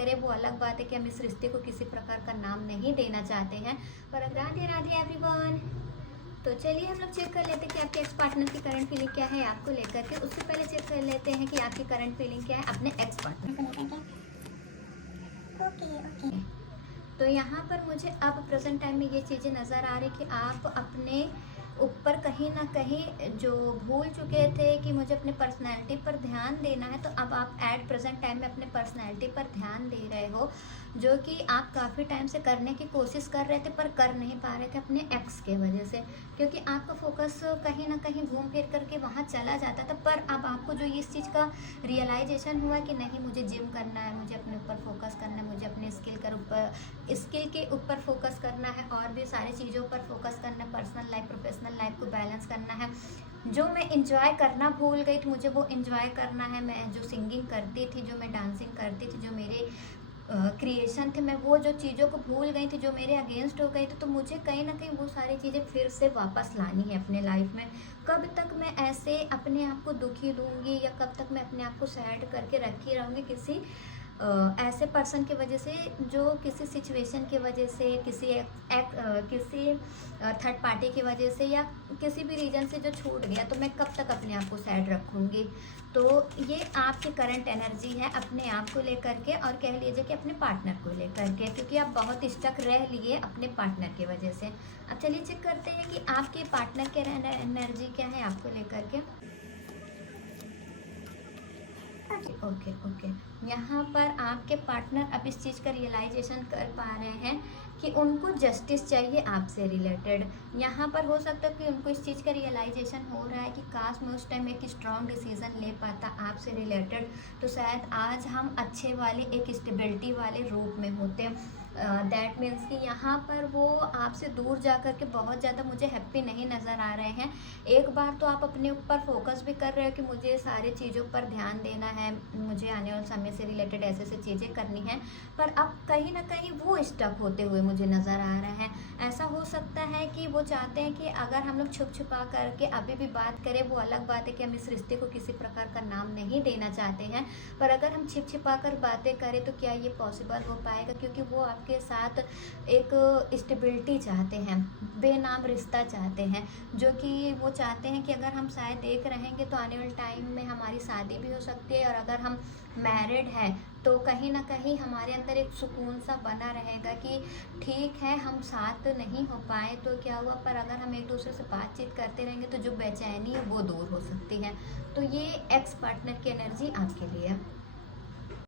करें वो अलग बात है कि हम इस रिश्ते को किसी प्रकार का नाम नहीं देना चाहते हैं। पर राधे राधे एवरीवन। तो चलिए हम लोग चेक कर लेते हैं कि आपके एक्स पार्टनर की करंट फीलिंग क्या है आपको लेकर के। उससे पहले चेक कर लेते हैं कि आपकी करंट फीलिंग क्या है अपने एक्स पार्टनर को लेकर के। ओके। तो यहाँ पर मुझे अब प्रेजेंट टाइम में ये चीज़ें नज़र आ रही कि आप अपने ऊपर कहीं ना कहीं जो भूल चुके थे कि मुझे अपने पर्सनैलिटी पर ध्यान देना है, तो अब आप एट प्रेजेंट टाइम में अपने पर्सनैलिटी पर ध्यान दे रहे हो, जो कि आप काफ़ी टाइम से करने की कोशिश कर रहे थे पर कर नहीं पा रहे थे अपने एक्स के वजह से, क्योंकि आपका फोकस कहीं ना कहीं घूम फिर करके वहाँ चला जाता था। पर अब आपको जो इस चीज़ का रियलाइजेशन हुआ कि नहीं, मुझे जिम करना है, मुझे अपने ऊपर फोकस करना है, मुझे अपने स्किल के ऊपर फोकस करना है और भी सारी चीज़ों पर फोकस करना है, पर्सनल लाइफ प्रोफेशनल लाइफ को बैलेंस करना है। जो मैं इंजॉय करना भूल गई थी मुझे वो इंजॉय करना है। मैं जो सिंगिंग करती थी, जो मैं डांसिंग करती थी, जो मेरे क्रिएशन थे, मैं वो जो चीज़ों को भूल गई थी, जो मेरे अगेंस्ट हो गई थी, तो मुझे कहीं ना कहीं वो सारी चीज़ें फिर से वापस लानी है अपने लाइफ में। कब तक मैं ऐसे अपने आप को दुखी लूँगी या कब तक मैं अपने आप को सैड करके रखी रहूँगी किसी ऐसे पर्सन की वजह से, जो किसी सिचुएशन की वजह से, किसी थर्ड पार्टी की वजह से या किसी भी रीज़न से जो छूट गया, तो मैं कब तक अपने आप को सैड रखूँगी। तो ये आपकी करंट एनर्जी है अपने आप को लेकर के, और कह लीजिए कि अपने पार्टनर को लेकर के, क्योंकि आप बहुत स्टक रह लिए अपने पार्टनर की वजह से। अब चलिए चेक करते हैं कि आपके पार्टनर के एनर्जी क्या है आपको लेकर के। ओके। यहाँ पर आपके पार्टनर अब इस चीज़ का रियलाइजेशन कर पा रहे हैं कि उनको जस्टिस चाहिए आपसे रिलेटेड। यहाँ पर हो सकता है कि उनको इस चीज़ का रियलाइजेशन हो रहा है कि काश मैं उस टाइम एक स्ट्रॉन्ग डिसीजन ले पाता आपसे रिलेटेड, तो शायद आज हम अच्छे वाले एक स्टेबिलिटी वाले रूप में होते। दैट मीन्स कि यहाँ पर वो आपसे दूर जा कर के बहुत ज़्यादा मुझे हैप्पी नहीं नज़र आ रहे हैं। एक बार तो आप अपने ऊपर फोकस भी कर रहे हो कि मुझे सारी चीज़ों पर ध्यान देना है, मुझे आने वाले समय से रिलेटेड ऐसे ऐसे चीज़ें करनी हैं, पर अब कहीं ना कहीं वो स्टक होते हुए मुझे नज़र आ रहे हैं। ऐसा हो सकता है कि वो चाहते हैं कि अगर हम लोग छुप छुपा करके अभी भी बात करें वो अलग बात है कि हम इस रिश्ते को किसी प्रकार का नाम नहीं देना चाहते हैं, पर अगर हम छिप छिपा कर बातें करें तो क्या ये पॉसिबल हो पाएगा, क्योंकि वो आपके साथ एक स्टेबिलिटी चाहते हैं, बेनाम रिश्ता चाहते हैं, जो कि वो चाहते हैं कि अगर हम शायद एक रहेंगे तो आने वाले टाइम में हमारी शादी भी हो सकती है, और अगर हम मैरिड हैं तो कहीं ना कहीं हमारे अंदर एक सुकून सा बना रहेगा कि ठीक है हम साथ नहीं हो पाए तो क्या हुआ, पर अगर हम एक दूसरे से बातचीत करते रहेंगे तो जो बेचैनी है वो दूर हो सकती है। तो ये एक्स पार्टनर की एनर्जी आपके लिए है।